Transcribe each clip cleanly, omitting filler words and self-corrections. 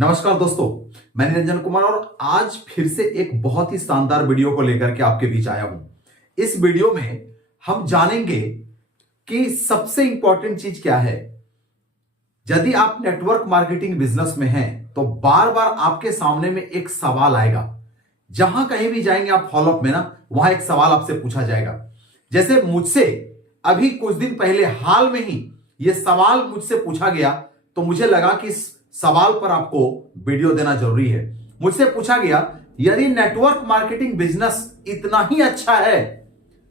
नमस्कार दोस्तों, मैं निरंजन कुमार और आज फिर से एक बहुत ही शानदार वीडियो को लेकर के आपके बीच आया हूं। इस वीडियो में हम जानेंगे कि सबसे इंपॉर्टेंट चीज क्या है। यदि आप नेटवर्क मार्केटिंग बिजनेस में हैं तो बार बार आपके सामने में एक सवाल आएगा। जहां कहीं भी जाएंगे आप फॉलोअप में ना, वहां एक सवाल आपसे पूछा जाएगा। जैसे मुझसे अभी कुछ दिन पहले हाल में ही यह सवाल मुझसे पूछा गया, तो मुझे लगा कि सवाल पर आपको वीडियो देना जरूरी है। मुझसे पूछा गया, यदि नेटवर्क मार्केटिंग बिजनेस इतना ही अच्छा है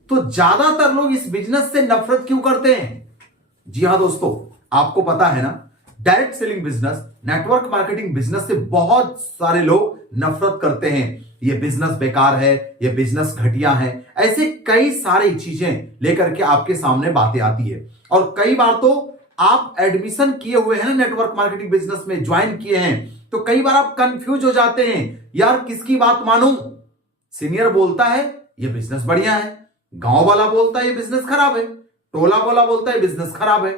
तो ज्यादातर लोग इस बिजनेस से नफरत क्यों करते हैं। जी हां दोस्तों, आपको पता है ना, direct selling business, network marketing business से बहुत सारे लोग नफरत करते हैं। यह बिजनेस बेकार है, यह बिजनेस घटिया है, ऐसे कई सारी चीजें लेकर के आपके सामने बातें आती है। और कई बार तो आप एडमिशन किए हुए हैं ना, नेटवर्क मार्केटिंग बिजनेस में ज्वाइन किए हैं, तो कई बार आप कंफ्यूज हो जाते हैं, यार किसकी बात मानूं। सीनियर बोलता है ये बिजनेस बढ़िया है, गांव वाला बोलता है ये बिजनेस खराब है, टोला वाला बोलता है बिजनेस खराब है।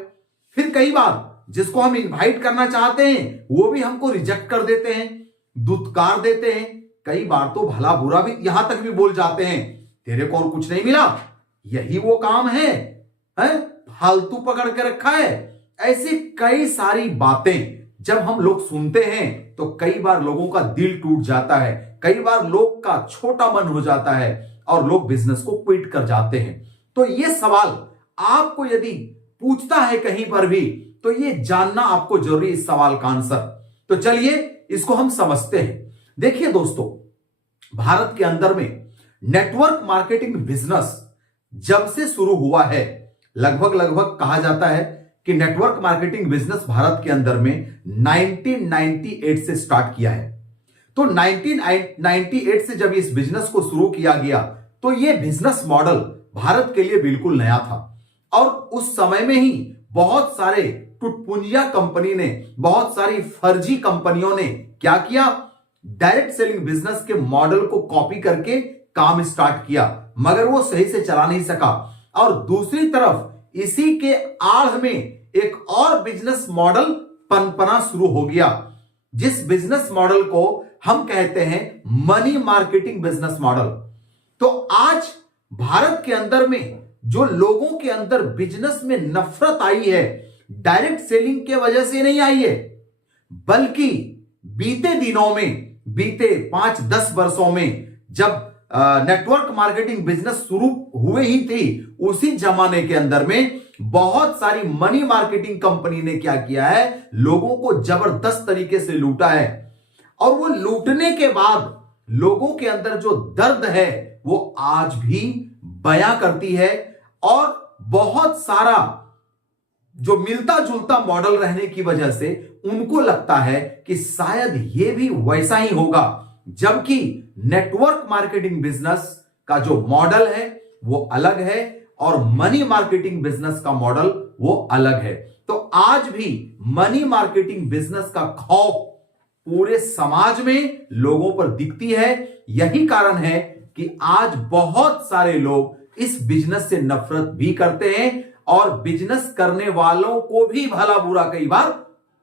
फिर कई बार जिसको हम इनवाइट करना चाहते हैं वो भी हमको रिजेक्ट कर देते हैं, दुत्कार देते हैं। कई बार तो भला बुरा भी यहां तक भी बोल जाते हैं, तेरे को और कुछ नहीं मिला, यही वो काम है, फालतू पकड़ के रखा है। ऐसी कई सारी बातें जब हम लोग सुनते हैं तो कई बार लोगों का दिल टूट जाता है, कई बार लोग का छोटा मन हो जाता है और लोग बिजनेस को क्विट कर जाते हैं। तो यह सवाल आपको यदि पूछता है कहीं पर भी, तो यह जानना आपको जरूरी, इस सवाल का आंसर। तो चलिए इसको हम समझते हैं। देखिए दोस्तों, भारत के अंदर में नेटवर्क मार्केटिंग बिजनेस जब से शुरू हुआ है, लगभग कहा जाता है कि नेटवर्क मार्केटिंग बिजनेस भारत के अंदर में 1998 से स्टार्ट किया है। तो 1998 से जब इस बिजनेस को शुरू किया गया तो यह बिजनेस मॉडल भारत के लिए बिल्कुल नया था। और उस समय में ही बहुत सारे टुटपुंजिया कंपनी ने, बहुत सारी फर्जी कंपनियों ने क्या किया, डायरेक्ट सेलिंग बिजनेस के मॉडल को कॉपी करके काम स्टार्ट किया, मगर वो सही से चला नहीं सका। और दूसरी तरफ इसी के आड़ में एक और बिजनेस मॉडल पनपना शुरू हो गया, जिस बिजनेस मॉडल को हम कहते हैं मनी मार्केटिंग बिजनेस मॉडल। तो आज भारत के अंदर में जो लोगों के अंदर बिजनेस में नफरत आई है, डायरेक्ट सेलिंग के वजह से नहीं आई है, बल्कि बीते दिनों में, बीते 5-10 वर्षों में जब नेटवर्क मार्केटिंग बिजनेस शुरू हुए ही थी, उसी जमाने के अंदर में बहुत सारी मनी मार्केटिंग कंपनी ने क्या किया है, लोगों को जबरदस्त तरीके से लूटा है। और वो लूटने के बाद लोगों के अंदर जो दर्द है वो आज भी बयां करती है। और बहुत सारा जो मिलता जुलता मॉडल रहने की वजह से उनको लगता है कि शायद ये भी वैसा ही होगा, जबकि नेटवर्क मार्केटिंग बिजनेस का जो मॉडल है वो अलग है और मनी मार्केटिंग बिजनेस का मॉडल वो अलग है। तो आज भी मनी मार्केटिंग बिजनेस का खौफ पूरे समाज में लोगों पर दिखती है। यही कारण है कि आज बहुत सारे लोग इस बिजनेस से नफरत भी करते हैं और बिजनेस करने वालों को भी भला बुरा कई बार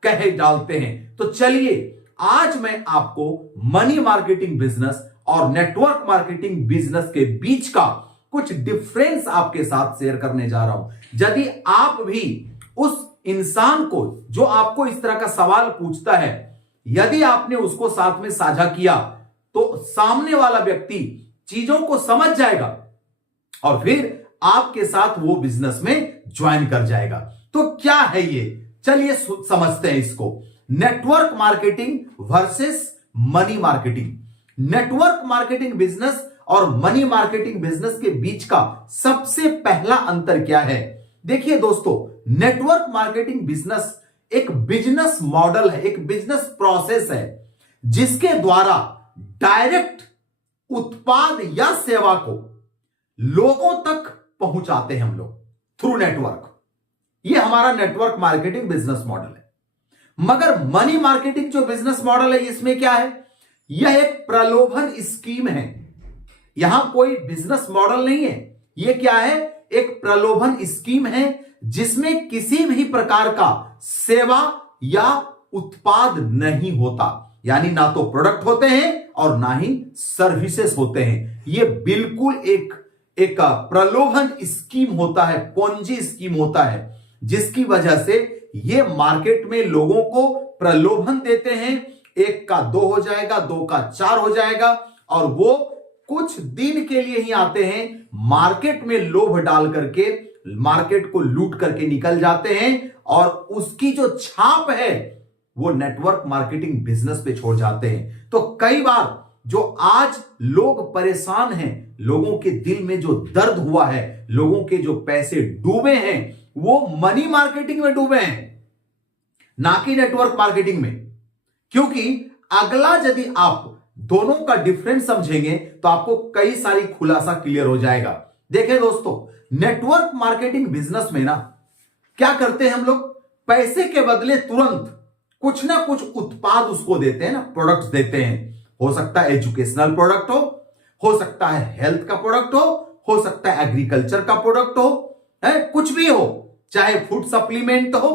कह डालते हैं। तो चलिए आज मैं आपको मनी मार्केटिंग बिजनेस और नेटवर्क मार्केटिंग बिजनेस के बीच का कुछ डिफरेंस आपके साथ शेयर करने जा रहा हूं। यदि आप भी उस इंसान को जो आपको इस तरह का सवाल पूछता है, यदि आपने उसको साथ में साझा किया तो सामने वाला व्यक्ति चीजों को समझ जाएगा और फिर आपके साथ वो बिजनेस में ज्वाइन कर जाएगा। तो क्या है ये, चलिए समझते हैं इसको। Network marketing versus money marketing. Network marketing business और मनी मार्केटिंग बिजनेस के बीच का सबसे पहला अंतर क्या है। देखिए दोस्तों, नेटवर्क मार्केटिंग बिजनेस एक बिजनेस मॉडल है, एक बिजनेस प्रोसेस है, जिसके द्वारा डायरेक्ट उत्पाद या सेवा को लोगों तक पहुंचाते हैं हम लोग थ्रू नेटवर्क। यह हमारा नेटवर्क मार्केटिंग बिजनेस मॉडल है। मगर मनी मार्केटिंग जो बिजनेस मॉडल है, इसमें क्या है, यह एक प्रलोभन स्कीम है। यहां कोई बिजनेस मॉडल नहीं है, यह क्या है, एक प्रलोभन स्कीम है, जिसमें किसी भी प्रकार का सेवा या उत्पाद नहीं होता, यानी ना तो प्रोडक्ट होते हैं और ना ही सर्विसेज होते हैं। यह बिल्कुल एक प्रलोभन स्कीम होता है, पोंजी स्कीम होता है, जिसकी वजह से ये मार्केट में लोगों को प्रलोभन देते हैं। एक का 2 हो जाएगा, 2 का 4 हो जाएगा, और वो कुछ दिन के लिए ही आते हैं, मार्केट में लोभ डाल करके मार्केट को लूट करके निकल जाते हैं, और उसकी जो छाप है वो नेटवर्क मार्केटिंग बिजनेस पे छोड़ जाते हैं। तो कई बार जो आज लोग परेशान हैं, लोगों के दिल में जो दर्द हुआ है, लोगों के जो पैसे डूबे हैं, वो मनी मार्केटिंग में डूबे हैं, ना कि नेटवर्क मार्केटिंग में। क्योंकि अगला यदि आप दोनों का डिफरेंस समझेंगे तो आपको कई सारी खुलासा क्लियर हो जाएगा। देखिए दोस्तों, नेटवर्क मार्केटिंग बिजनेस में ना क्या करते हैं हम लोग, पैसे के बदले तुरंत कुछ ना कुछ उत्पाद उसको देते हैं ना, प्रोडक्ट्स देते हैं। हो सकता है एजुकेशनल प्रोडक्ट हो सकता है हेल्थ का प्रोडक्ट हो सकता है एग्रीकल्चर का प्रोडक्ट है, कुछ भी हो, चाहे फूड सप्लीमेंट हो,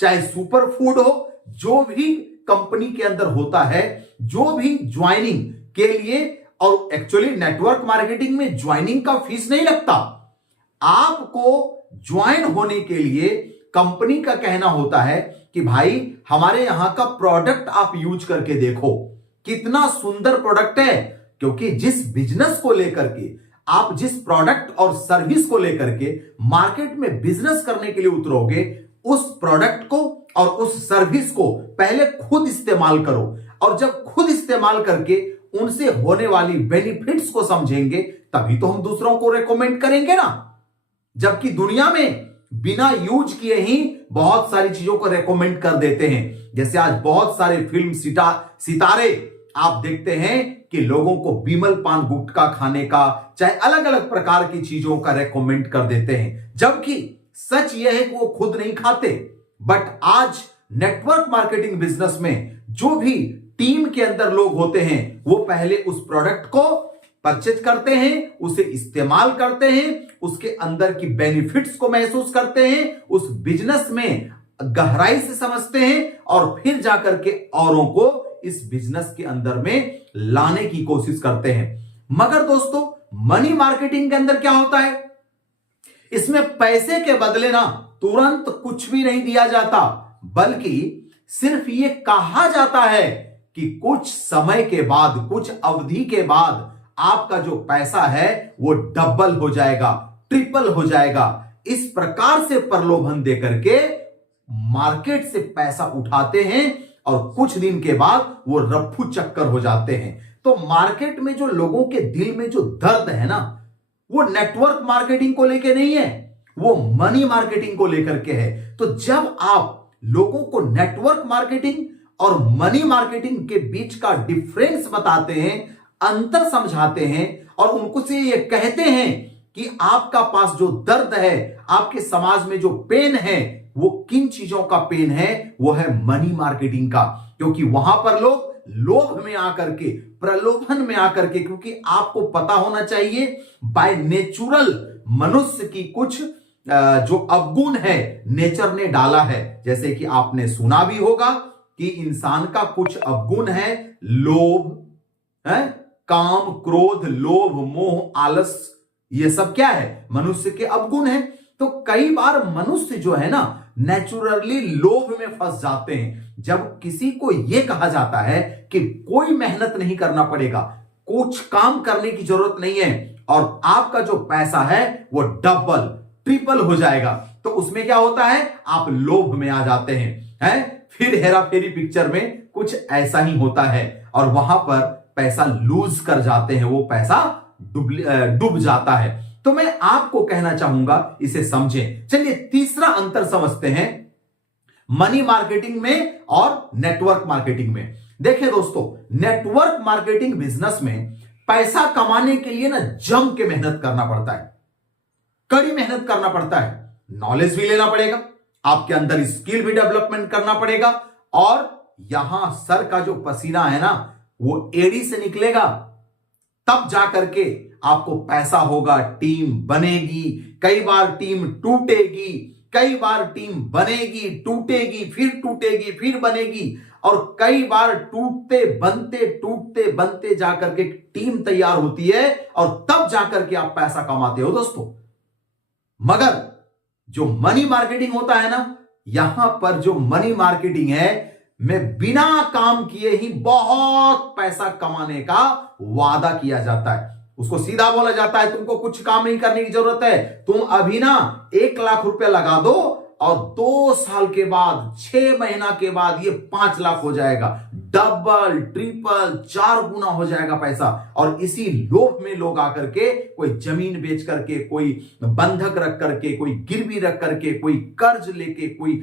चाहे सुपर फूड हो, जो भी कंपनी के अंदर होता है, जो भी ज्वाइनिंग के लिए। और एक्चुअली नेटवर्क मार्केटिंग में ज्वाइनिंग का फीस नहीं लगता। आपको ज्वाइन होने के लिए कंपनी का कहना होता है कि भाई हमारे यहां का प्रोडक्ट आप यूज करके देखो, कितना सुंदर प्रोडक्ट है। क्योंकि जिस बिजनेस को लेकर के आप, जिस प्रोडक्ट और सर्विस को लेकर के मार्केट में बिजनेस करने के लिए उतरोगे, उस प्रोडक्ट को और उस सर्विस को पहले खुद इस्तेमाल करो, और जब खुद इस्तेमाल करके उनसे होने वाली बेनिफिट्स को समझेंगे, तभी तो हम दूसरों को रेकमेंड करेंगे ना। जबकि दुनिया में बिना यूज किए ही बहुत सारी चीजों को रेकमेंड कर देते हैं। जैसे आज बहुत सारे फिल्म सितारे आप देखते हैं कि लोगों को बिमल पान गुटखा खाने का, चाहे अलग अलग प्रकार की चीजों का रेकमेंड कर देते हैं, जबकि सच यह है कि वो खुद नहीं खाते। बट आज नेटवर्क मार्केटिंग बिजनेस में जो भी टीम के अंदर लोग होते हैं, वो पहले उस प्रोडक्ट को परचेज करते हैं, उसे इस्तेमाल करते हैं, उसके अंदर की बेनिफिट्स को महसूस करते हैं, उस बिजनेस में गहराई से समझते हैं, और फिर जाकर के औरों को इस बिजनेस के अंदर में लाने की कोशिश करते हैं। मगर दोस्तों, मनी मार्केटिंग के अंदर क्या होता है, इसमें पैसे के बदले ना तुरंत कुछ भी नहीं दिया जाता, बल्कि सिर्फ ये कहा जाता है कि कुछ समय के बाद, कुछ अवधि के बाद आपका जो पैसा है वो डबल हो जाएगा, ट्रिपल हो जाएगा। इस प्रकार से प्रलोभन देकर के मार्केट से पैसा उठाते हैं, और कुछ दिन के बाद वो रफ्फू चक्कर हो जाते हैं। तो मार्केट में जो लोगों के दिल में जो दर्द है ना, वो नेटवर्क मार्केटिंग को लेके नहीं है, वो मनी मार्केटिंग को लेकर के है। तो जब आप लोगों को नेटवर्क मार्केटिंग और मनी मार्केटिंग के बीच का डिफरेंस बताते हैं, अंतर समझाते हैं, और उनको से ये कहते हैं कि आपका पास जो दर्द है, आपके समाज में जो पेन है, वो किन चीजों का पेन है, वो है मनी मार्केटिंग का। क्योंकि वहां पर लोग लोभ में आकर के, प्रलोभन में आकर के, क्योंकि आपको पता होना चाहिए बाय नेचुरल मनुष्य की कुछ जो अवगुण है नेचर ने डाला है। जैसे कि आपने सुना भी होगा कि इंसान का कुछ अवगुण है, लोभ है, काम, क्रोध, लोभ, मोह, आलस, ये सब क्या है, मनुष्य के अवगुण है। तो कई बार मनुष्य जो है ना, नेचुरली लोभ में फंस जाते हैं। जब किसी को यह कहा जाता है कि कोई मेहनत नहीं करना पड़ेगा, कुछ काम करने की जरूरत नहीं है, और आपका जो पैसा है वो डबल ट्रिपल हो जाएगा, तो उसमें क्या होता है, आप लोभ में आ जाते हैं। फिर हेरा फेरी पिक्चर में कुछ ऐसा ही होता है, और वहां पर पैसा लूज कर जाते हैं, वो पैसा डूब जाता है। तो मैं आपको कहना चाहूंगा, इसे समझें। चलिए तीसरा अंतर समझते हैं मनी मार्केटिंग में और नेटवर्क मार्केटिंग में। देखिए दोस्तों, नेटवर्क मार्केटिंग बिजनेस में पैसा कमाने के लिए ना जम के मेहनत करना पड़ता है, कड़ी मेहनत करना पड़ता है, नॉलेज भी लेना पड़ेगा, आपके अंदर स्किल भी डेवलपमेंट करना पड़ेगा, और यहां सर का जो पसीना है ना, वो एड़ी से निकलेगा, तब जाकर के आपको पैसा होगा, टीम बनेगी, कई बार टीम टूटेगी, कई बार टीम बनेगी, टूटेगी, फिर बनेगी, और कई बार टूटते बनते जाकर के टीम तैयार होती है और तब जाकर के आप पैसा कमाते हो दोस्तों। मगर जो मनी मार्केटिंग होता है ना, यहां पर जो मनी मार्केटिंग है में बिना काम किए ही बहुत पैसा कमाने का वादा किया जाता है। उसको सीधा बोला जाता है तुमको कुछ काम नहीं करने की जरूरत है, तुम अभी ना 1 लाख रुपया लगा दो और 2 साल के बाद 6 महीना के बाद ये 5 लाख हो जाएगा, डबल ट्रिपल 4 गुना हो जाएगा पैसा। और इसी लोभ में लोग आकर के कोई जमीन बेच करके, कोई बंधक रख करके, कोई गिरवी रख करके, कोई कर्ज लेके, कोई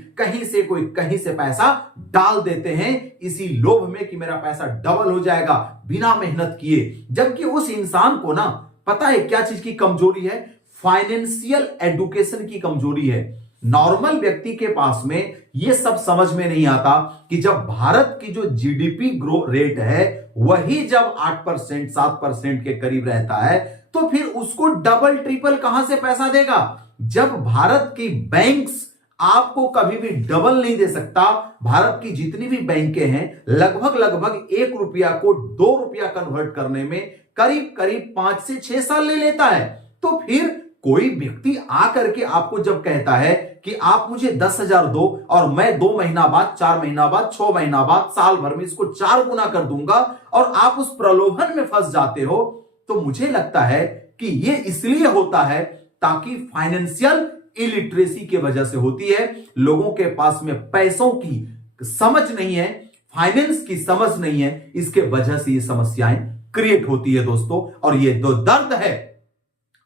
कहीं से पैसा डाल देते हैं इसी लोभ में कि मेरा पैसा डबल हो जाएगा बिना मेहनत किए। जबकि उस इंसान को ना पता है क्या चीज की कमजोरी है, फाइनेंशियल एजुकेशन की कमजोरी है। नॉर्मल व्यक्ति के पास में यह सब समझ में नहीं आता कि जब भारत की जो जीडीपी ग्रो रेट है वही जब 8% 7% के करीब रहता है तो फिर उसको डबल ट्रिपल कहां से पैसा देगा। जब भारत की बैंक्स आपको कभी भी डबल नहीं दे सकता, भारत की जितनी भी बैंकें हैं लगभग 1 रुपया को 2 रुपया कन्वर्ट करने में करीब 5 से 6 साल ले लेता है। तो फिर कोई व्यक्ति आकर के आपको जब कहता है कि आप मुझे 10,000 दो और मैं 2 महीना बाद, 4 महीना बाद, 6 महीना बाद, साल भर में इसको 4 गुना कर दूंगा, और आप उस प्रलोभन में फंस जाते हो, तो मुझे लगता है कि यह इसलिए होता है ताकि फाइनेंशियल इलिटरेसी की वजह से होती है। लोगों के पास में पैसों की समझ नहीं है, फाइनेंस की समझ नहीं है, इसके वजह से ये समस्याएं क्रिएट होती है दोस्तों। और ये जो दर्द है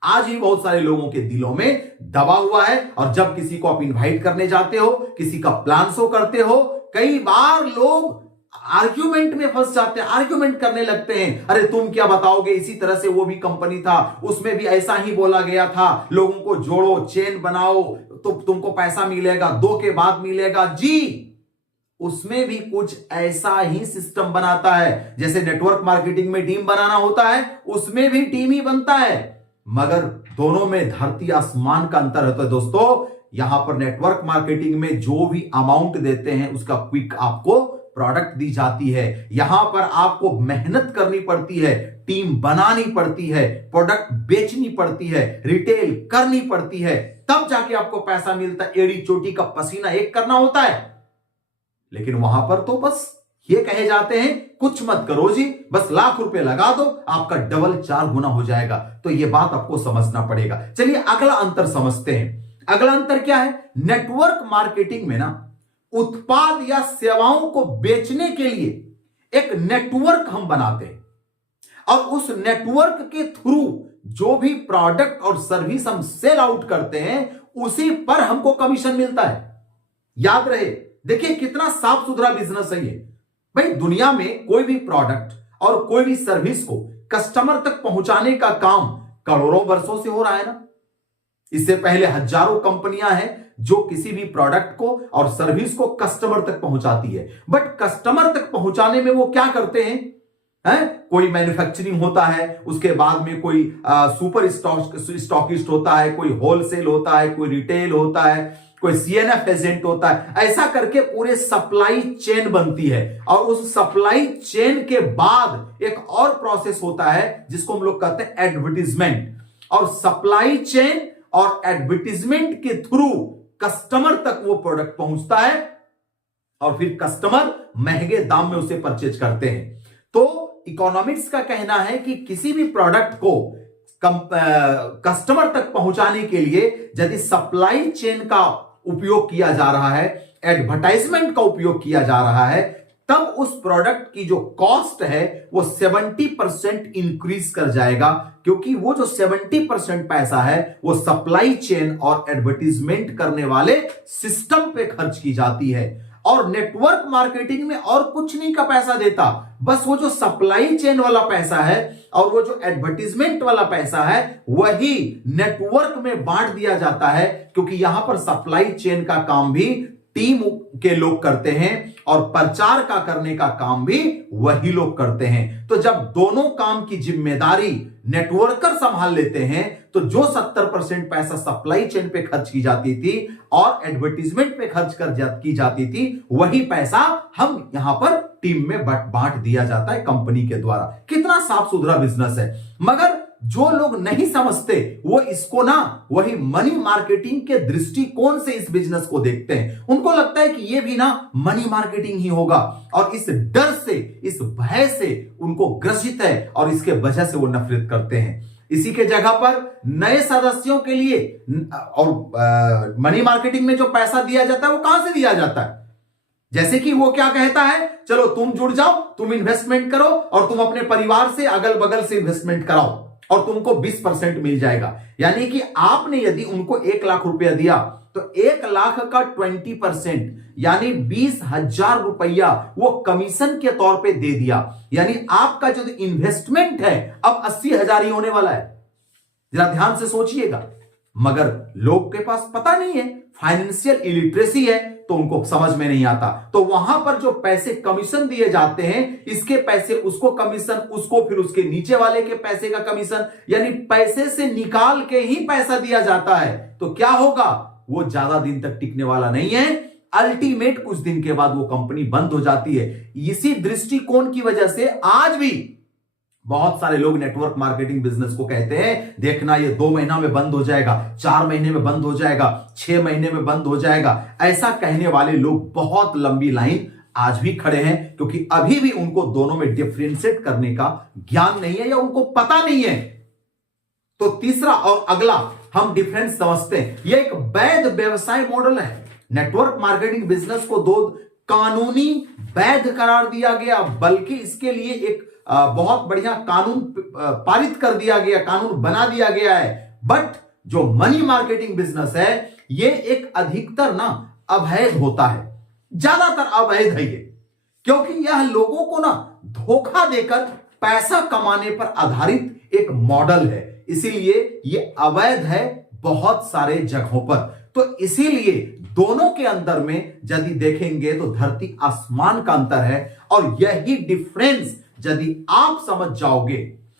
आज ही बहुत सारे लोगों के दिलों में दबा हुआ है। और जब किसी को आप इनवाइट करने जाते हो, किसी का प्लान शो करते हो, कई बार लोग आर्ग्यूमेंट में फंस जाते हैं, आर्ग्यूमेंट करने लगते हैं, अरे तुम क्या बताओगे, इसी तरह से वो भी कंपनी था, उसमें भी ऐसा ही बोला गया था, लोगों को जोड़ो, चेन बनाओ तो तुमको पैसा मिलेगा, 2 के बाद मिलेगा। जी, उसमें भी कुछ ऐसा ही सिस्टम बनाता है जैसे नेटवर्क मार्केटिंग में टीम बनाना होता है, उसमें भी टीम ही बनता है। मगर दोनों में धरती आसमान का अंतर होता है दोस्तों। यहां पर नेटवर्क मार्केटिंग में जो भी अमाउंट देते हैं उसका क्विक आपको प्रोडक्ट दी जाती है। यहां पर आपको मेहनत करनी पड़ती है, टीम बनानी पड़ती है, प्रोडक्ट बेचनी पड़ती है, रिटेल करनी पड़ती है, तब जाके आपको पैसा मिलता है। एड़ी चोटी का पसीना एक करना होता है। लेकिन वहां पर तो बस ये कहे जाते हैं कुछ मत करो जी, बस लाख रुपए लगा दो, आपका डबल 4 गुना हो जाएगा। तो ये बात आपको समझना पड़ेगा। चलिए अगला अंतर समझते हैं। अगला अंतर क्या है? नेटवर्क मार्केटिंग में ना उत्पाद या सेवाओं को बेचने के लिए एक नेटवर्क हम बनाते हैं और उस नेटवर्क के थ्रू जो भी प्रोडक्ट और सर्विस हम सेल आउट करते हैं उसी पर हमको कमीशन मिलता है। याद रहे, देखिए कितना साफ सुथरा बिजनेस है ये भाई। दुनिया में कोई भी प्रोडक्ट और कोई भी सर्विस को कस्टमर तक पहुंचाने का काम करोड़ों वर्षों से हो रहा है ना। इससे पहले हजारों कंपनियां हैं जो किसी भी प्रोडक्ट को और सर्विस को कस्टमर तक पहुंचाती है। बट कस्टमर तक पहुंचाने में वो क्या करते हैं? कोई मैन्युफैक्चरिंग होता है, उसके बाद में कोई सुपर स्टॉकिस्ट होता है, कोई होलसेल होता है, कोई रिटेल होता है, कोई सीएनएफ एजेंट होता है। ऐसा करके पूरे सप्लाई चेन बनती है। और उस सप्लाई चेन के बाद एक और प्रोसेस होता है जिसको हम लोग कहते हैं एडवर्टीजमेंट। और सप्लाई चेन और एडवर्टीजमेंट के थ्रू कस्टमर तक वो प्रोडक्ट पहुंचता है और फिर कस्टमर महंगे दाम में उसे परचेज करते हैं। तो इकोनॉमिक्स का कहना है कि किसी भी प्रोडक्ट को कस्टमर तक पहुंचाने के लिए यदि सप्लाई चेन का उपयोग किया जा रहा है, एडवर्टाइजमेंट का उपयोग किया जा रहा है, तब उस प्रोडक्ट की जो कॉस्ट है वो 70% इंक्रीज कर जाएगा। क्योंकि वो जो 70% पैसा है वो सप्लाई चेन और एडवर्टीजमेंट करने वाले सिस्टम पे खर्च की जाती है। और नेटवर्क मार्केटिंग में और कुछ नहीं का पैसा देता, बस वो जो सप्लाई चेन वाला पैसा है और वो जो एडवर्टीजमेंट वाला पैसा है वही नेटवर्क में बांट दिया जाता है। क्योंकि यहां पर सप्लाई चेन का काम भी टीम के लोग करते हैं और प्रचार का करने का काम भी वही लोग करते हैं। तो जब दोनों काम की जिम्मेदारी नेटवर्कर संभाल लेते हैं तो जो 70% पैसा सप्लाई चेन पे खर्च की जाती थी और एडवर्टीजमेंट पे खर्च की जाती थी, वही पैसा हम यहां पर टीम में बांट दिया जाता है कंपनी के द्वारा। कितना साफ सुथरा बिजनेस है। मगर जो लोग नहीं समझते वो इसको ना वही मनी मार्केटिंग के दृष्टिकोण से इस बिजनेस को देखते हैं। उनको लगता है कि ये भी ना मनी मार्केटिंग ही होगा और इस डर से, इस भय से उनको ग्रसित है और इसके वजह से वो नफरत करते हैं। इसी के जगह पर नए सदस्यों के लिए और मनी मार्केटिंग में जो पैसा दिया जाता है वो कहां से दिया जाता है? जैसे कि वो क्या कहता है, चलो तुम जुड़ जाओ, तुम इन्वेस्टमेंट करो और तुम अपने परिवार से अगल बगल से इन्वेस्टमेंट कराओ और तुमको 20% मिल जाएगा। यानी कि आपने यदि उनको 1 लाख रुपया दिया तो 1 लाख का 20% यानी 20,000 रुपया वो कमीशन के तौर पे दे दिया। यानी आपका जो इन्वेस्टमेंट है अब 80,000 ही होने वाला है। जरा ध्यान से सोचिएगा। मगर लोग के पास पता नहीं है, फाइनेंशियल इलिटरेसी है तो उनको समझ में नहीं आता। तो वहां पर जो पैसे कमीशन दिए जाते हैं, इसके पैसे उसको कमीशन, उसको फिर उसके नीचे वाले के पैसे का कमीशन, यानी पैसे से निकाल के ही पैसा दिया जाता है। तो क्या होगा, वो ज्यादा दिन तक टिकने वाला नहीं है। अल्टीमेट कुछ दिन के बाद वो कंपनी बंद हो जाती है। इसी दृष्टिकोण की वजह से आज भी बहुत सारे लोग नेटवर्क मार्केटिंग बिजनेस को कहते हैं, देखना ये 2 महीना में बंद हो जाएगा, 4 महीने में बंद हो जाएगा, 6 महीने में बंद हो जाएगा। ऐसा कहने वाले लोग बहुत लंबी लाइन आज भी खड़े हैं, क्योंकि अभी भी उनको दोनों में डिफरेंशिएट करने का ज्ञान नहीं है या उनको पता नहीं है। तो तीसरा और अगला हम डिफरेंस समझते हैं। यह एक वैध व्यवसाय मॉडल है। नेटवर्क मार्केटिंग बिजनेस को 2 कानूनी वैध करार दिया गया, बल्कि इसके लिए एक बहुत बढ़िया कानून पारित कर दिया गया, कानून बना दिया गया है। बट जो मनी मार्केटिंग बिजनेस है ये एक अधिकतर ना अवैध होता है, ज्यादातर अवैध है ये, क्योंकि यह लोगों को ना धोखा देकर पैसा कमाने पर आधारित एक मॉडल है। इसीलिए ये अवैध है बहुत सारे जगहों पर। तो इसीलिए दोनों के अंदर में यदि देखेंगे तो धरती आसमान का अंतर है। और यही डिफरेंस यदि आप समझ जाओगे,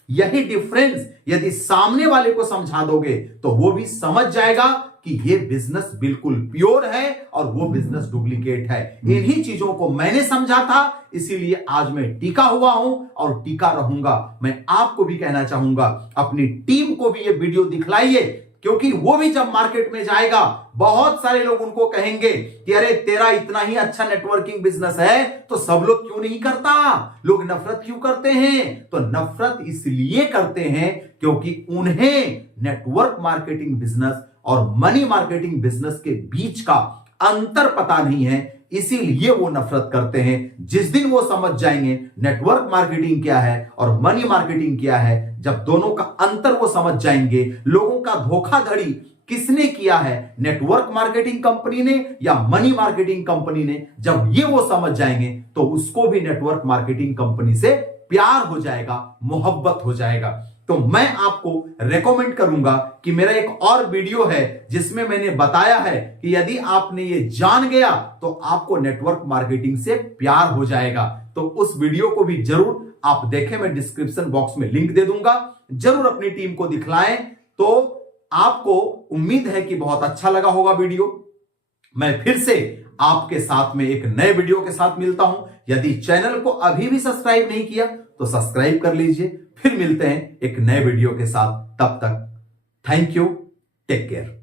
यही डिफरेंस यदि सामने वाले को समझा दोगे, तो वो भी समझ जाएगा कि ये बिजनेस बिल्कुल प्योर है और वो बिजनेस डुप्लीकेट है। इन्हीं चीजों को मैंने समझा था, इसीलिए आज मैं टिका हुआ हूं और टिका रहूंगा। मैं आपको भी कहना चाहूंगा, अपनी टीम को भी ये वीडियो दिखलाइए, क्योंकि वो भी जब मार्केट में जाएगा बहुत सारे लोग उनको कहेंगे कि अरे तेरा इतना ही अच्छा नेटवर्किंग बिजनेस है तो सब लोग क्यों नहीं करता, लोग नफरत क्यों करते हैं? तो नफरत इसलिए करते हैं क्योंकि उन्हें नेटवर्क मार्केटिंग बिजनेस और मनी मार्केटिंग बिजनेस के बीच का अंतर पता नहीं है, इसीलिए वो नफरत करते हैं। जिस दिन वो समझ जाएंगे नेटवर्क मार्केटिंग क्या है और मनी मार्केटिंग क्या है, जब दोनों का अंतर वो समझ जाएंगे, लोगों का धोखाधड़ी किसने किया है, नेटवर्क मार्केटिंग कंपनी ने या मनी मार्केटिंग कंपनी ने, जब ये वो समझ जाएंगे तो उसको भी नेटवर्क मार्केटिंग कंपनी से प्यार हो जाएगा, मोहब्बत हो जाएगा। तो मैं आपको रेकमेंड करूंगा कि मेरा एक और वीडियो है जिसमें मैंने बताया है कि यदि आपने ये जान गया तो आपको नेटवर्क मार्केटिंग से प्यार हो जाएगा। तो उस वीडियो को भी जरूर आप देखें, मैं डिस्क्रिप्शन बॉक्स में लिंक दे दूंगा, जरूर अपनी टीम को दिखलाएं। तो आपको उम्मीद है कि बहुत अच्छा लगा होगा वीडियो। मैं फिर से आपके साथ में एक नए वीडियो के साथ मिलता हूं। यदि चैनल को अभी भी सब्सक्राइब नहीं किया तो सब्सक्राइब कर लीजिए। फिर मिलते हैं एक नए वीडियो के साथ, तब तक थैंक यू, टेक केयर।